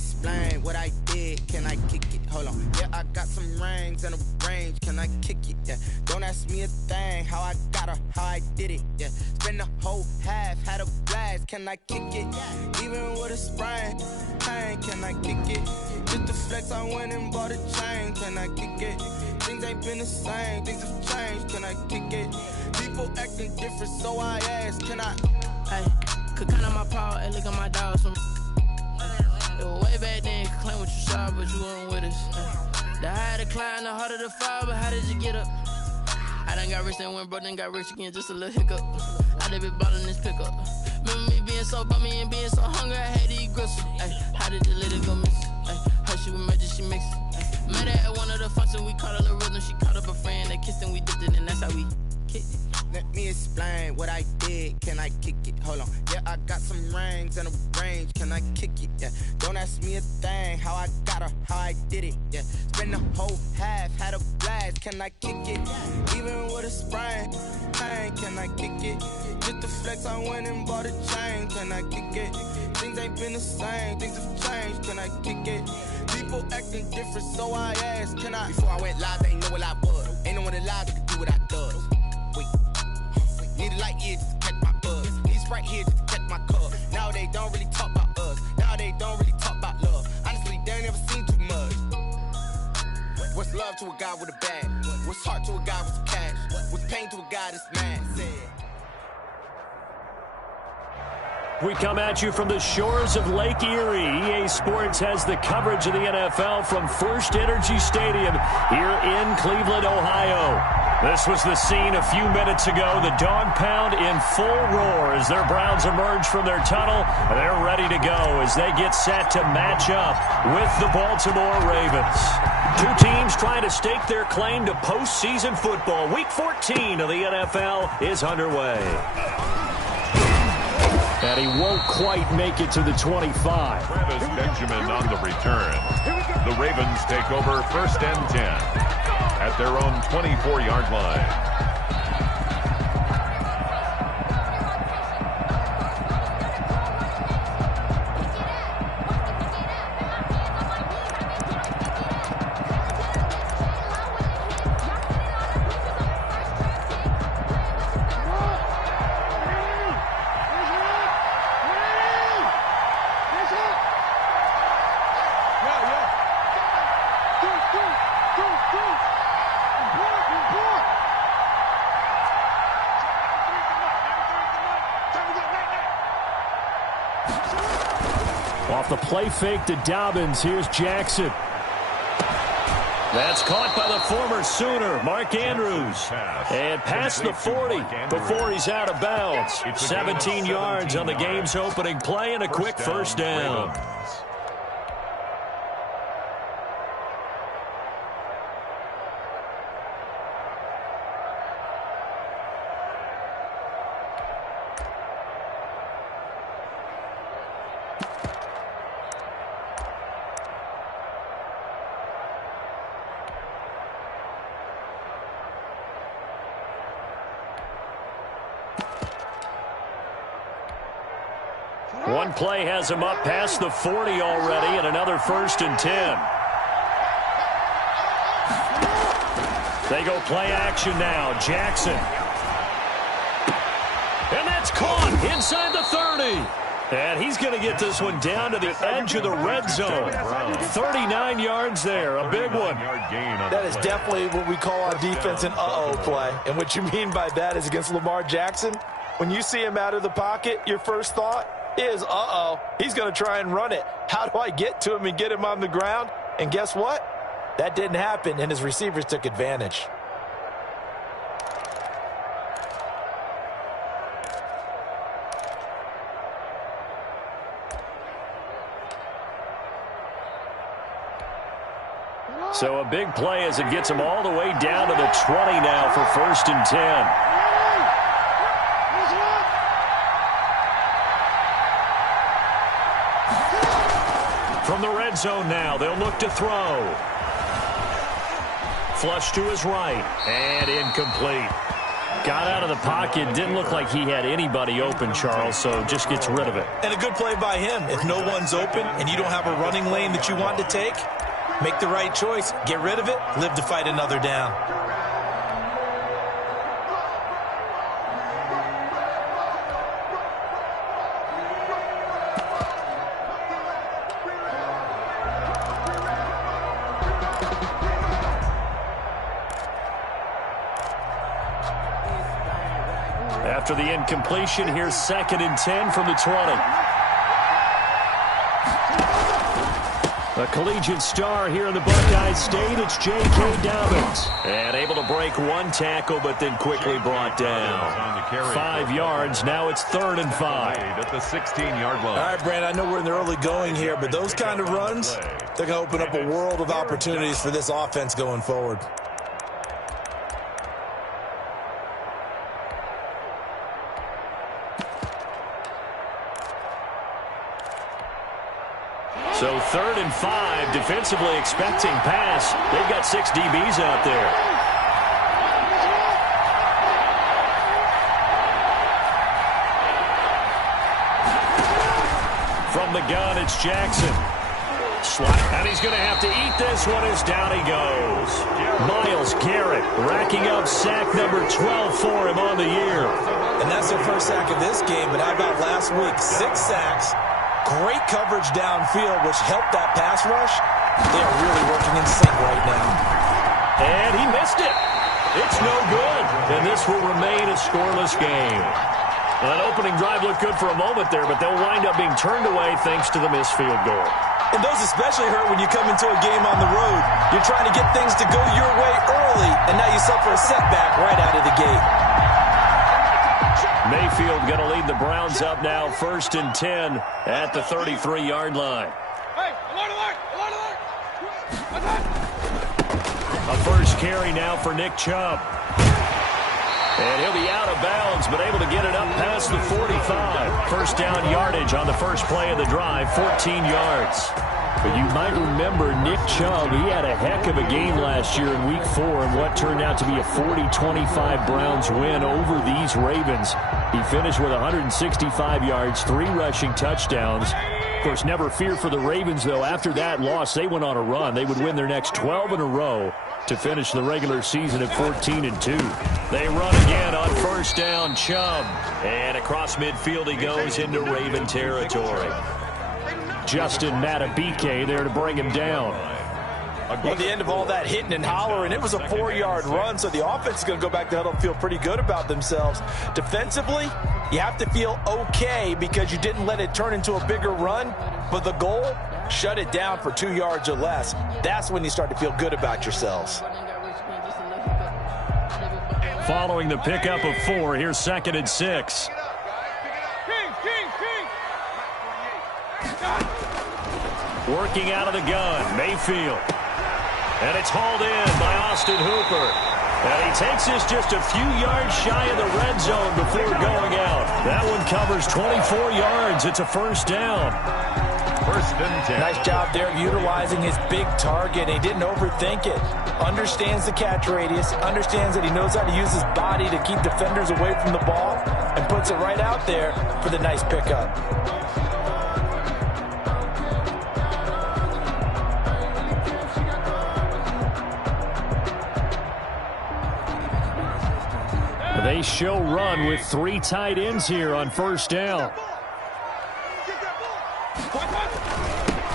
explain what I did. Can I kick it? Hold on. Yeah, I got some rings and a range. Can I kick it? Yeah. Don't ask me a thing. How I got her, how I did it. Yeah. Spend the whole half, had a blast. Can I kick it? Even with a sprain, pain. Can I kick it? Just the flex, I went and bought a chain. Can I kick it? Things ain't been the same. Things have changed. Can I kick it? People acting different, so I ask. Can I? Hey, could count on my power. Hey, look at my dogs from. Way back then, could claim what you saw, but you weren't with us. The higher the climb, the harder the fall, but how did you get up? I done got rich and went broke, then got rich again, just a little hiccup. I done been ballin' this pickup. Remember me being so bummy and being so hungry, I had to eat gristle. Ay, how did the lady go miss? Ay, how she was magic, she mixed. Met her at one of the functions, we caught a little rhythm, she caught up a friend, they kissed and we dipped it, and that's how we kicked it. Let me explain what I did. Can I kick it? Hold on. Yeah, I got some rings and a range. Can I kick it? Yeah. Don't ask me a thing. How I got her, how I did it. Yeah. Spend the whole half, had a blast. Can I kick it? Even with a sprain, pain. Can I kick it? Just the flex, I went and bought a chain. Can I kick it? Things ain't been the same. Things have changed. Can I kick it? People acting different, so I ask. Can I? Before I went live, they ain't know what I was. Ain't no one alive that could do what I does. Wait. Need a light year just to catch my buzz. Need Sprite here just to catch my cup. Now they don't really talk about us. Now they don't really talk about love. Honestly, they ain't never seen too much. What's love to a guy with a bag? What's heart to a guy with some cash? What's pain to a guy that's mad? We come at you from the shores of Lake Erie. EA Sports has the coverage of the NFL from First Energy Stadium here in Cleveland, Ohio. This was the scene a few minutes ago. The dog pound in full roar as their Browns emerge from their tunnel. They're ready to go as they get set to match up with the Baltimore Ravens. Two teams trying to stake their claim to postseason football. Week 14 of the NFL is underway. And he won't quite make it to the 25. Travis Benjamin on the return. The Ravens take over 1st and 10 at their own 24-yard line. Off the play fake to Dobbins, here's Jackson. That's caught by the former Sooner, Mark Andrews. And past the 40 before he's out of bounds. 17 yards on the game's opening play and a quick first down. One play has him up past the 40 already, and another 1st and 10. They go play action now. Jackson. And that's caught inside the 30. And he's going to get this one down to the edge of the red zone. 39 yards there, a big one. That is definitely what we call on defense an uh-oh play. And what you mean by that is against Lamar Jackson, when you see him out of the pocket, your first thought is, uh-oh, he's going to try and run it. How do I get to him and get him on the ground? And guess what? That didn't happen, and his receivers took advantage. So a big play as it gets him all the way down to the 20 now for 1st and 10. From the red zone now, they'll look to throw. Flush to his right, and incomplete. Got out of the pocket. Didn't look like he had anybody open, Charles, so just gets rid of it. And a good play by him. If no one's open and you don't have a running lane that you want to take, make the right choice. Get rid of it. Live to fight another down. After the incompletion, here's 2nd and 10 from the 20. A collegiate star here in the Buckeye State, it's J.K. Dobbins. And able to break one tackle, but then quickly brought down. 5 yards, now it's 3rd and 5. At the 16-yard line. All right, Brand, I know we're in the early going here, but those kind of runs, they're going to open up a world of opportunities for this offense going forward. So 3rd and 5, defensively expecting pass. They've got 6 DBs out there. From the gun, it's Jackson. And he's going to have to eat this one as down he goes. Myles Garrett racking up sack number 12 for him on the year. And that's their first sack of this game, but how about last week? 6 sacks. Great coverage downfield, which helped that pass rush. They are really working in sync right now. And he missed it. It's no good. And this will remain a scoreless game. Well, that opening drive looked good for a moment there, but they'll wind up being turned away thanks to the missed field goal. And those especially hurt when you come into a game on the road. You're trying to get things to go your way early, and now you suffer a setback right out of the gate. Mayfield going to lead the Browns up now, 1st and 10 at the 33-yard line. A first carry now for Nick Chubb. And he'll be out of bounds, but able to get it up past the 45. First down yardage on the first play of the drive, 14 yards. But you might remember Nick Chubb, he had a heck of a game last year in Week 4 in what turned out to be a 40-25 Browns win over these Ravens. He finished with 165 yards, 3 rushing touchdowns. Of course, never fear for the Ravens, though. After that loss, they went on a run. They would win their next 12 in a row to finish the regular season at 14-2. They run again on first down, Chubb. And across midfield he goes into Raven territory. Justin Matabike there to bring him down. At the end of all that hitting and hollering, it was a 4-yard run, so the offense is going to go back to huddle and feel pretty good about themselves. Defensively, you have to feel okay because you didn't let it turn into a bigger run, but the goal, shut it down for 2 yards or less. That's when you start to feel good about yourselves. Following the pickup of 4, here's 2nd and 6. Working out of the gun, Mayfield. And it's hauled in by Austin Hooper. And he takes this just a few yards shy of the red zone before going out. That one covers 24 yards. It's a first down. 1st and 10. Nice job there utilizing his big target. He didn't overthink it. Understands the catch radius. Understands that he knows how to use his body to keep defenders away from the ball. And puts it right out there for the nice pickup. They show run with 3 tight ends here on first down.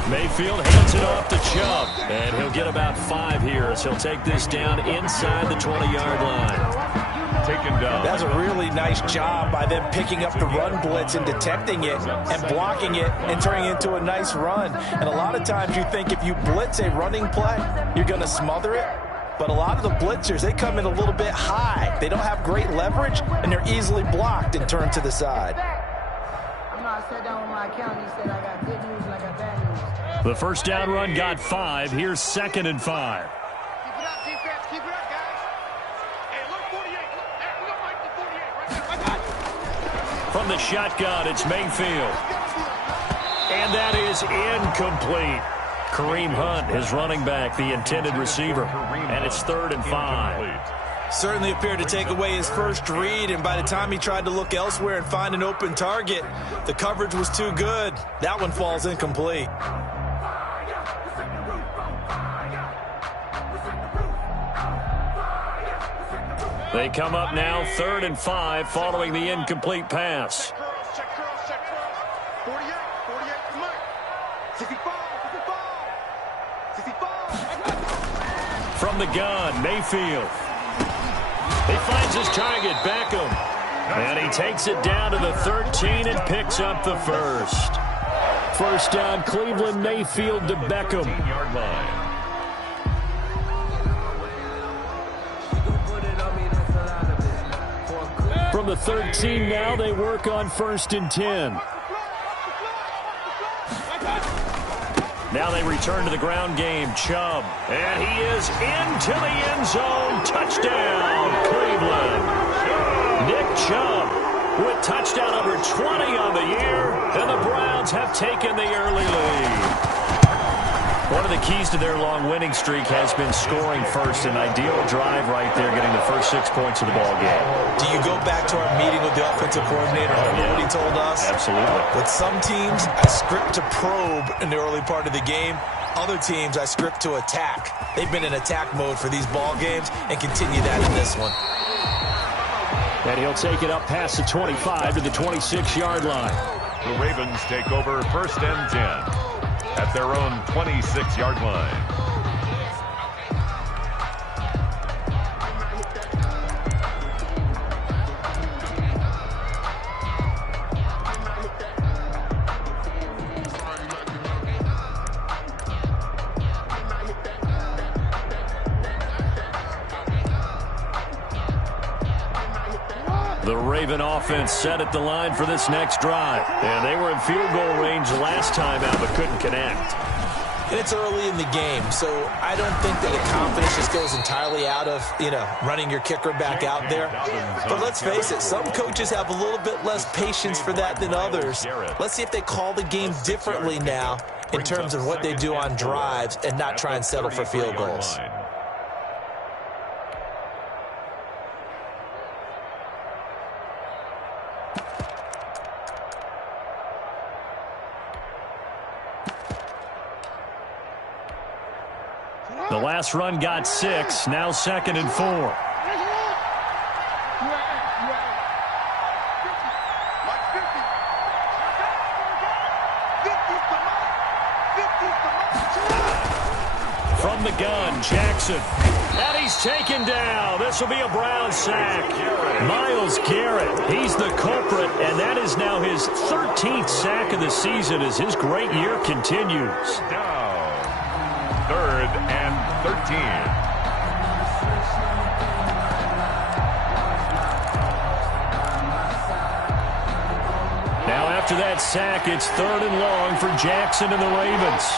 Mayfield hands it off to Chubb, and he'll get about 5 here as he'll take this down inside the 20-yard line. Taken down. That's a really nice job by them picking up the run blitz and detecting it and blocking it and turning it into a nice run. And a lot of times you think if you blitz a running play, you're going to smother it. But a lot of the blitzers, they come in a little bit high. They don't have great leverage, and they're easily blocked and turned to the side. I sat down with my accountant. He said I got good news and I got bad news. The first down run got 5. Here's 2nd and 5. Keep it up, defense. Keep it up, guys. Hey, look, 48. Look, hey, we don't like the 48. Right there, right there. From the shotgun, it's Mayfield. And that is incomplete. Kareem Hunt, his running back, the intended receiver. And it's 3rd and 5. Certainly appeared to take away his first read, and by the time he tried to look elsewhere and find an open target, the coverage was too good. That one falls incomplete. They come up now 3rd and 5 following the incomplete pass. Check curls. 48, come on. 65. From the gun, Mayfield. He finds his target, Beckham. And he takes it down to the 13 and picks up the first. First down, Cleveland, Mayfield to Beckham. 15-yard line. From the 13 now, they work on 1st and 10. Now they return to the ground game. Chubb. And he is into the end zone. Touchdown, Cleveland. Nick Chubb with touchdown number 20 on the year. And the Browns have taken the early lead. One of the keys to their long winning streak has been scoring first. An ideal drive right there, getting the first 6 points of the ball game. Do you go back to our meeting with the offensive coordinator? Remember what he told us? Absolutely. With some teams, I script to probe in the early part of the game. Other teams, I script to attack. They've been in attack mode for these ball games and continue that in this one. And he'll take it up past the 25 to the 26-yard line. The Ravens take over 1st and 10 at their own 26-yard line. The Raven offense set at the line for this next drive. And they were in field goal range last time out, but couldn't connect. And it's early in the game, so I don't think that the confidence just goes entirely out of, running your kicker back out there. But let's face it, some coaches have a little bit less patience for that than others. Let's see if they call the game differently now in terms of what they do on drives and not try and settle for field goals. The last run got 6, now 2nd and 4. From the gun, Jackson. And he's taken down. This will be a Brown sack. Myles Garrett, he's the culprit, and that is now his 13th sack of the season as his great year continues. Down. 3rd and 13. Now after that sack, it's 3rd and long for Jackson and the Ravens.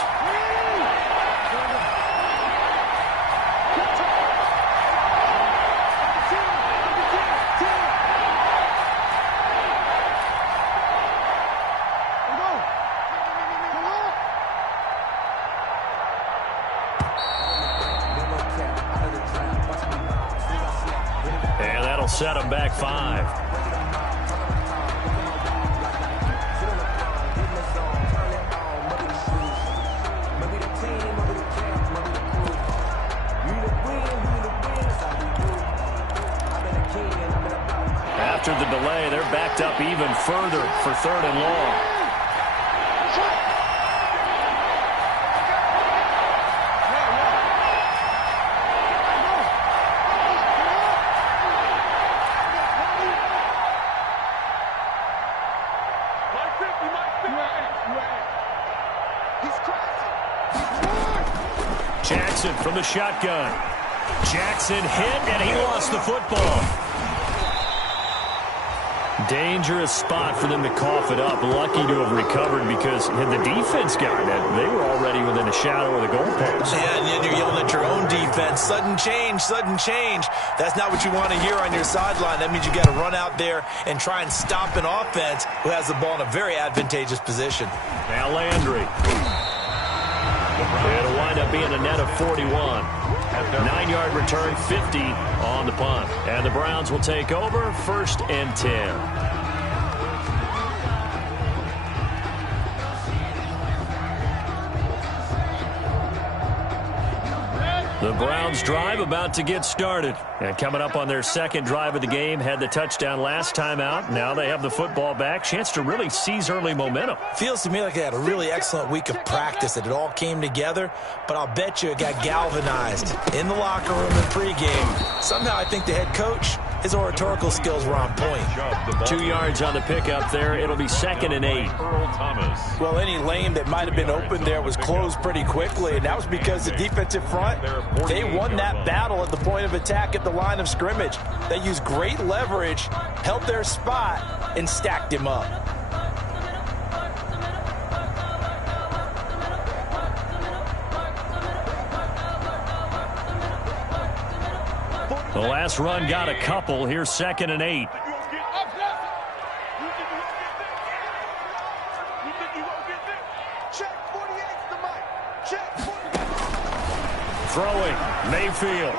Set him back 5. After the delay, they're backed up even further for 3rd and long. Jackson from the shotgun. Jackson hit, and he lost the football. Dangerous spot for them to cough it up. Lucky to have recovered because had the defense gotten it, they were already within a shadow of the goalpost. Yeah, and then you're yelling at your own defense. Sudden change, sudden change. That's not what you want to hear on your sideline. That means you got to run out there and try and stop an offense who has the ball in a very advantageous position. Now Landry. It'll wind up up being a net of 41. 9-yard return, 50 on the punt. And the Browns will take over 1st and 10. The Browns drive about to get started. And coming up on their second drive of the game, had the touchdown last time out. Now they have the football back. Chance to really seize early momentum. Feels to me like they had a really excellent week of practice, that it all came together. But I'll bet you it got galvanized in the locker room and pregame. Somehow I think the head coach, his oratorical skills were on point. 2 yards on the pickup there. It'll be 2nd and 8. Well, any lane that might have been open there was closed pretty quickly, and that was because the defensive front, they won that battle at the point of attack at the line of scrimmage. They used great leverage, held their spot, and stacked him up. The last run got a couple. Here's 2nd and 8. Throwing, Mayfield.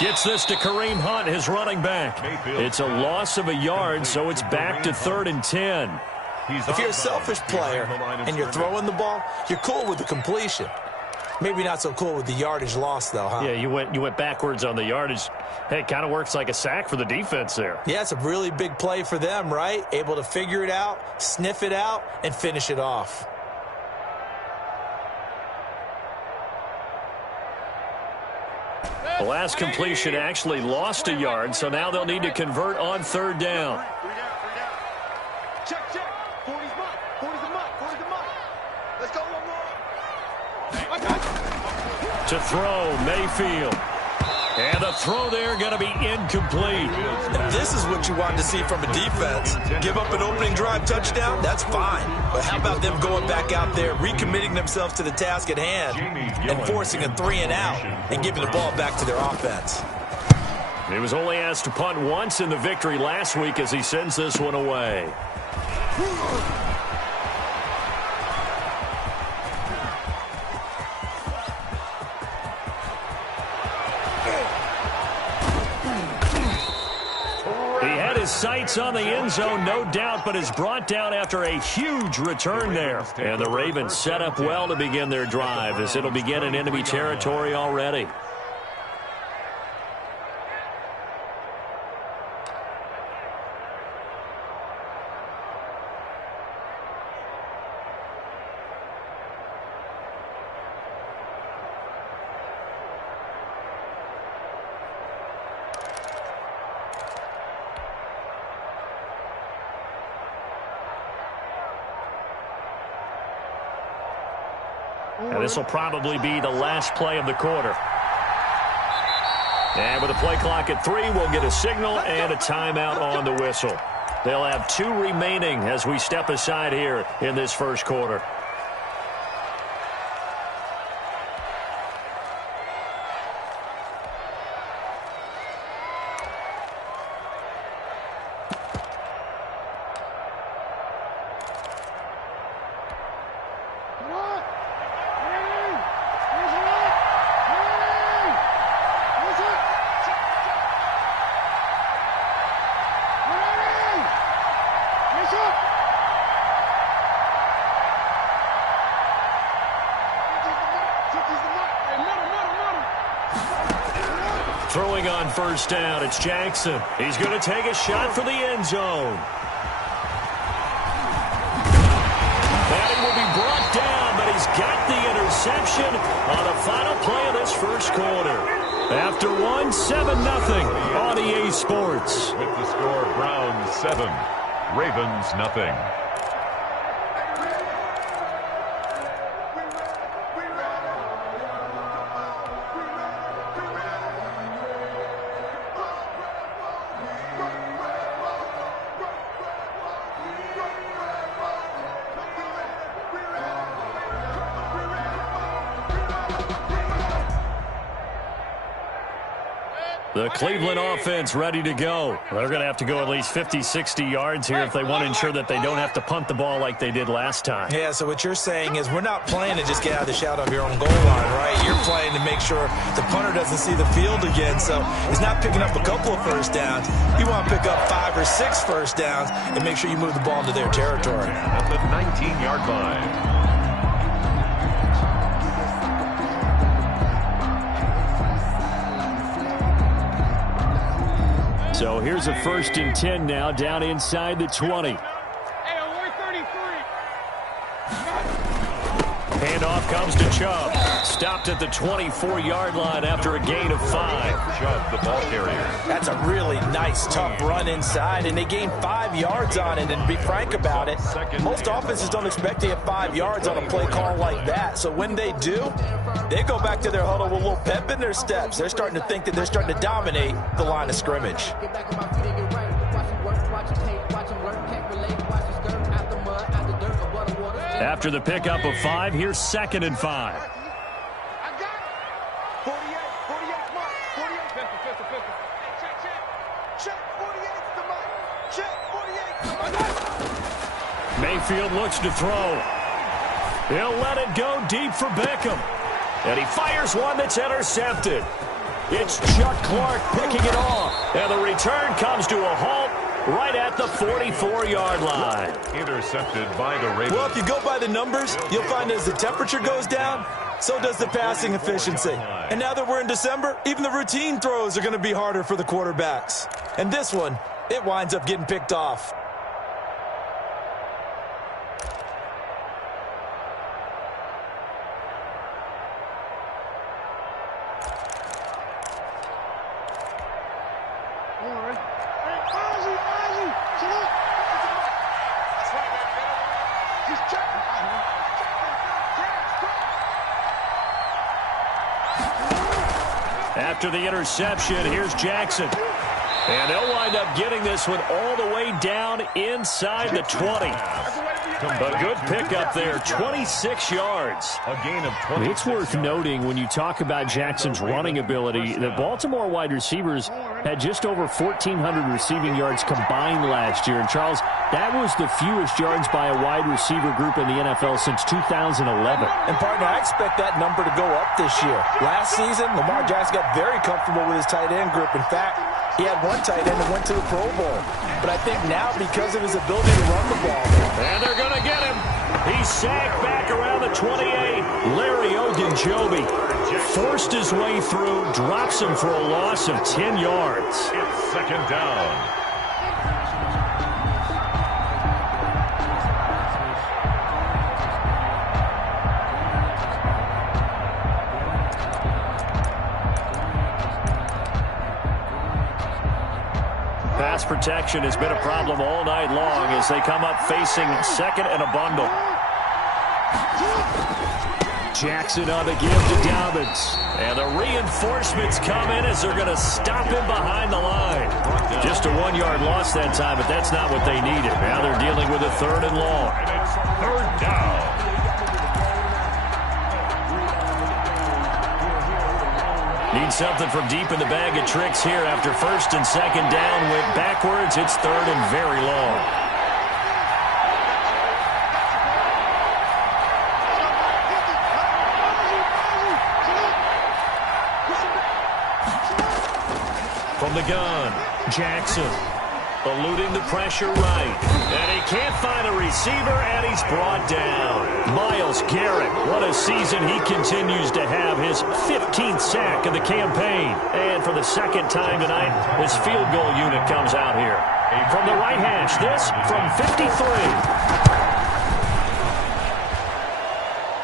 Gets this to Kareem Hunt, his running back. It's a loss of a yard, so it's back to 3rd and 10. If you're a selfish player and you're throwing the ball, you're cool with the completion. Maybe not so cool with the yardage loss, though, huh? Yeah, you went backwards on the yardage. Hey, it kind of works like a sack for the defense there. Yeah, it's a really big play for them, right? Able to figure it out, sniff it out, and finish it off. The last completion actually lost a yard, so now they'll need to convert on 3rd down. Check. 40's mine. 40's a mine. 40's a mine. Let's go one more. To throw, Mayfield. And the throw there going to be incomplete. This is what you wanted to see from a defense. Give up an opening drive touchdown, that's fine. But how about them going back out there, recommitting themselves to the task at hand, and forcing a 3 and out, and giving the ball back to their offense. He was only asked to punt once in the victory last week as he sends this one away. Sights on the end zone, no doubt, but is brought down after a huge return there. And the Ravens set up well to begin their drive, as it'll begin in enemy territory already. And this will probably be the last play of the quarter. And with the play clock at 3, we'll get a signal and a timeout on the whistle. They'll have 2 remaining as we step aside here in this first quarter. Throwing on first down, it's Jackson. He's going to take a shot for the end zone. And he will be brought down, but he's got the interception on the final play of this first quarter. After 1, 7-0 on EA Sports. With the score, Browns 7, Ravens nothing. The Cleveland offense ready to go. They're going to have to go at least 50, 60 yards here if they want to ensure that they don't have to punt the ball like they did last time. Yeah, so what you're saying is we're not playing to just get out of the shadow of your own goal line, right? You're playing to make sure the punter doesn't see the field again. So he's not picking up a couple of first downs. You want to pick up 5 or 6 first downs and make sure you move the ball into their territory. At the 19-yard line. So here's a 1st and 10 now, down inside the 20. Hey, we're 33. Handoff comes to Chubb. Stopped at the 24-yard line after a gain of 5. Chubb, the ball carrier. That's a really nice, tough run inside, and they gained 5 yards on it. And to be frank about it, most offenses don't expect to get 5 yards on a play call like that. So when they do, they go back to their huddle with a little pep in their steps. They're starting to think that they're starting to dominate the line of scrimmage. After the pickup of 5, here's 2nd and 5. I got it. 48, 48, mark. 48. Pistol. Check. Check, 48's the mark. Check, 48's the mark. Mayfield looks to throw. He'll let it go deep for Beckham. And he fires one that's intercepted. It's Chuck Clark picking it off. And the return comes to a halt right at the 44-yard line. Intercepted by the Ravens. Well, if you go by the numbers, you'll find as the temperature goes down, so does the passing efficiency. And now that we're in December, even the routine throws are going to be harder for the quarterbacks. And this one, it winds up getting picked off. After the interception, here's Jackson. And they'll wind up getting this one all the way down inside the 20. A good pickup there, 26 yards. A gain of 20. It's worth noting when you talk about Jackson's running ability, the Baltimore wide receivers had just over 1,400 receiving yards combined last year. And, Charles, that was the fewest yards by a wide receiver group in the NFL since 2011. And, partner, I expect that number to go up this year. Last season, Lamar Jackson got very comfortable with his tight end group. In fact, he had one tight end that went to the Pro Bowl. But I think now, because of his ability to run the ball, and they're going to get him. He's sacked back around the 28. Larry Ogunjobi forced his way through, drops him for a loss of 10 yards. It's 2nd down. Pass protection has been a problem all night long as they come up facing 2nd and a bundle. Jackson on the give to Dobbins. And the reinforcements come in as they're going to stop him behind the line. Just a 1-yard loss that time, but that's not what they needed. Now they're dealing with a 3rd and long. And it's 3rd down. Need something from deep in the bag of tricks here after 1st and 2nd down. Went backwards. It's 3rd and very long. From the gun, Jackson eluding the pressure right. And he can't find a receiver, and he's brought down. Myles Garrett, what a season he continues to have. His 15th sack of the campaign. And for the 2nd time tonight, his field goal unit comes out here. From the right hash, this from 53.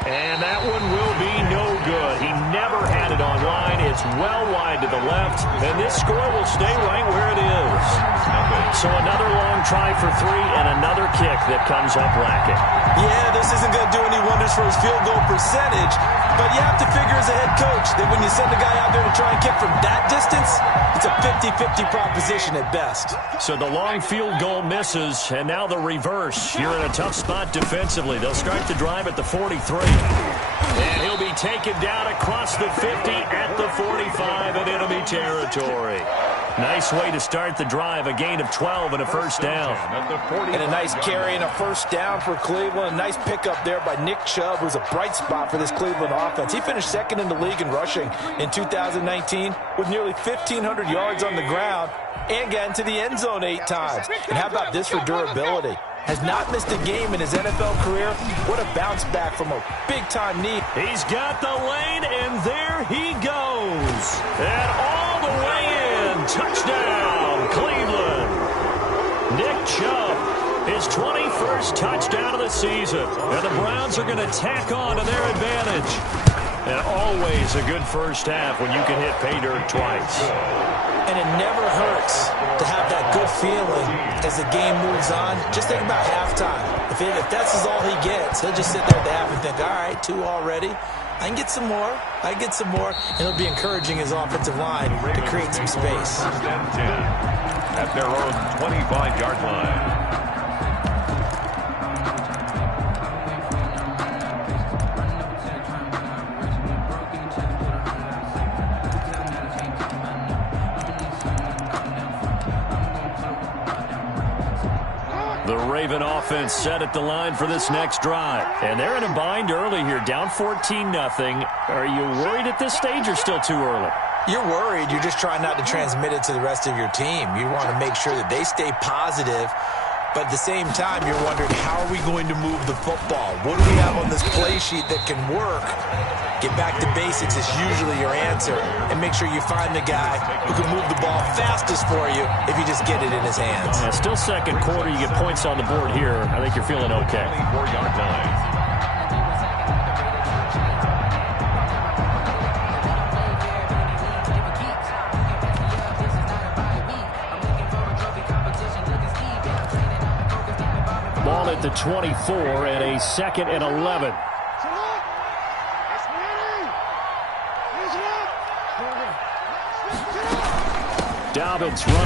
And that one will be no good. He never had it on line. It's well wide to the left. And this score will stay right where it is. So another long try for 3 and another kick that comes up lacking. Yeah, this isn't going to do any wonders for his field goal percentage. But you have to figure as a head coach that when you send a guy out there to try and kick from that distance, it's a 50-50 proposition at best. So the long field goal misses, and now the reverse. You're in a tough spot defensively. They'll start the drive at the 43. And he'll be taken down across the 50 at the 45 in enemy territory. Nice way to start the drive, a gain of 12 and a first down. And a nice carry and a first down for Cleveland. A nice pickup there by Nick Chubb, who's a bright spot for this Cleveland offense. He finished second in the league in rushing in 2019 with nearly 1,500 yards on the ground and got into the end zone 8 times. And how about this for durability? Has not missed a game in his NFL career. What a bounce back from a big-time knee. He's got the lane, and there he goes. And all the way in. Touchdown, Cleveland. Nick Chubb, his 21st touchdown of the season. And the Browns are going to tack on to their advantage. And always a good first half when you can hit pay dirt twice. And it never hurts to have that good feeling as the game moves on. Just think about halftime. If that's all he gets, he'll just sit there at the half and think, all right, 2 already. I can get some more. I can get some more. And it'll be encouraging his offensive line to create some space. First and 10 at their own 25-yard line. The Raven offense set at the line for this next drive. And they're in a bind early here, down 14-0. Are you worried at this stage or still too early? You're worried. You're just trying not to transmit it to the rest of your team. You want to make sure that they stay positive. But at the same time, you're wondering, how are we going to move the football? What do we have on this play sheet that can work? Get back to basics is usually your answer. And make sure you find the guy who can move the ball fastest for you if you just get it in his hands. Yeah, still second quarter. You get points on the board here. I think you're feeling okay. 24-yard line. Ball at the 24 and a 2nd and 11. Dobbins running.